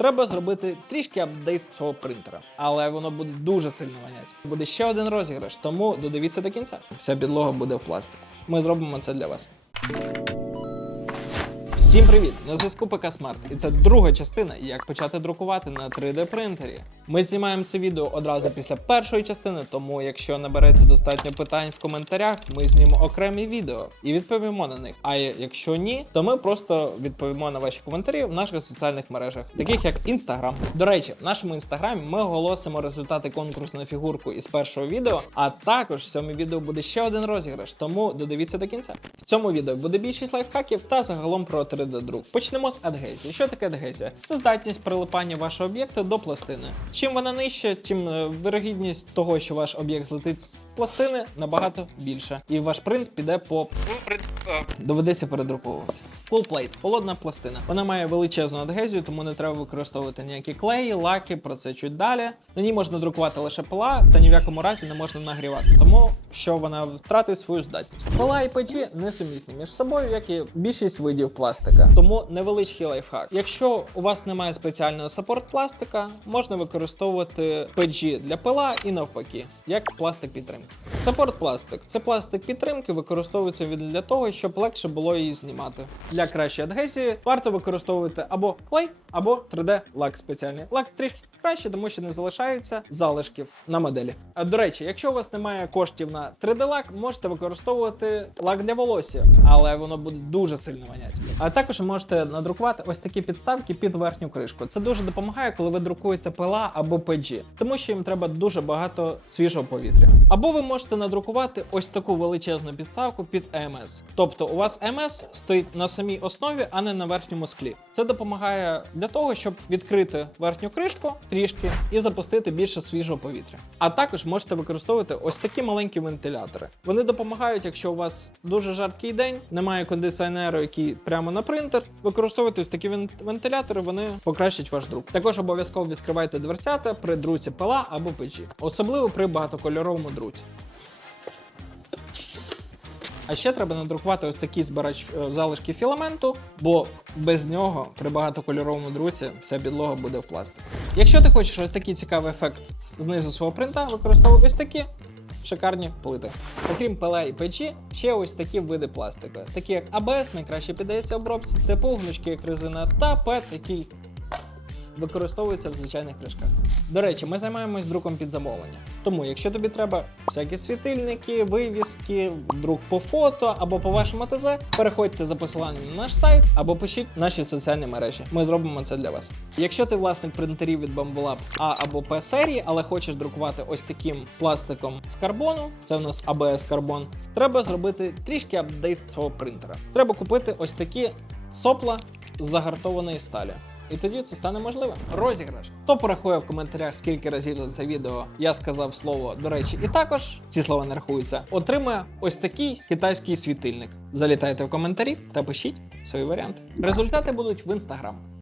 Треба зробити трішки апдейт свого принтера, але воно буде дуже сильно воняти. Буде ще один розіграш, тому додивіться до кінця. Вся підлога буде в пластику. Ми зробимо це для вас. Всім привіт! На зв'язку ПК Smart, і це друга частина, як почати друкувати на 3D принтері. Ми знімаємо це відео одразу після першої частини, тому якщо набереться достатньо питань в коментарях, ми знімемо окремі відео і відповімо на них. А якщо ні, то ми просто відповімо на ваші коментарі в наших соціальних мережах, таких як Instagram. До речі, в нашому інстаграмі ми оголосимо результати конкурсу на фігурку із першого відео, а також в цьому відео буде ще один розіграш, тому додивіться до кінця. В цьому відео буде більшість лайфхаків та загалом про 3D-друк. Почнемо з адгезії. Що таке адгезія? Це здатність прилипання вашого об'єкта до пластини. Чим вона нижча, тим е, вирогідність того, що ваш об'єкт злетить з пластини, набагато більша. І ваш принт піде по доведеться передруковувати. Cool plate – холодна пластина. Вона має величезну адгезію, тому не треба використовувати ніякі клеї, лаки, про це чуть далі. На ній можна друкувати лише пила, та ні в якому разі не можна нагрівати, тому що вона втратить свою здатність. Пила і печі несумісні між собою, як і більшість видів пластика. Тому невеличкий лайфхак. Якщо у вас немає спеціального саппорт пластика, можна використовувати педжі для пила і навпаки, як пластик підтримки. Саппорт пластик це пластик підтримки, використовується для того, щоб легше було її знімати. Для кращої адгезії варто використовувати або клей, або 3D-лак спеціальний. Лак трішки краще, тому що не залишається залишків на моделі. А до речі, якщо у вас немає коштів на 3D-лак, можете використовувати лак для волосся, але воно буде дуже сильно воняти. А також можете надрукувати ось такі підставки під верхню кришку. Це дуже допомагає, коли ви друкуєте пила або PG, тому що їм треба дуже багато свіжого повітря. Або ви можете надрукувати ось таку величезну підставку під EMS. Тобто у вас EMS стоїть на самій основі, а не на верхньому склі. Це допомагає для того, щоб відкрити верхню кришку трішки і запустити більше свіжого повітря. А також можете використовувати ось такі маленькі вентилятори. Вони допомагають, якщо у вас дуже жаркий день, немає кондиціонеру, який прямо на принтер. Використовуйте ось такі вен- вентилятори, вони покращать ваш друк. Також обов'язково відкривайте дверцята при друці пила або печі, особливо при багатокольоровому друці. А ще треба надрукувати ось такий збирач е, залишки філаменту, бо без нього при багатокольоровому друці вся підлога буде в пластику. Якщо ти хочеш ось такий цікавий ефект знизу свого принта, використовуй ось такі шикарні плити. Окрім пеле і печі, ще ось такі види пластику, такі як АБС, найкраще піддається обробці, типу гнучки як резина та ПЕТ, який використовується в звичайних пляшках. До речі, ми займаємось друком під замовлення. Тому, якщо тобі треба всякі світильники, вивіски, друк по фото або по вашому ТЗ, переходьте за посиланням на наш сайт або пишіть наші соціальні мережі. Ми зробимо це для вас. Якщо ти власник принтерів від Bambolab А або П серії, але хочеш друкувати ось таким пластиком з карбону, це у нас ABS карбон, треба зробити трішки апдейт свого принтера. Треба купити ось такі сопла з загартованої сталі. І тоді це стане можливим. Розіграш. Хто порахує в коментарях, скільки разів за це відео я сказав слово до речі, і також ці слова не рахуються, отримає ось такий китайський світильник. Залітайте в коментарі та пишіть свої варіанти. Результати будуть в інстаграм.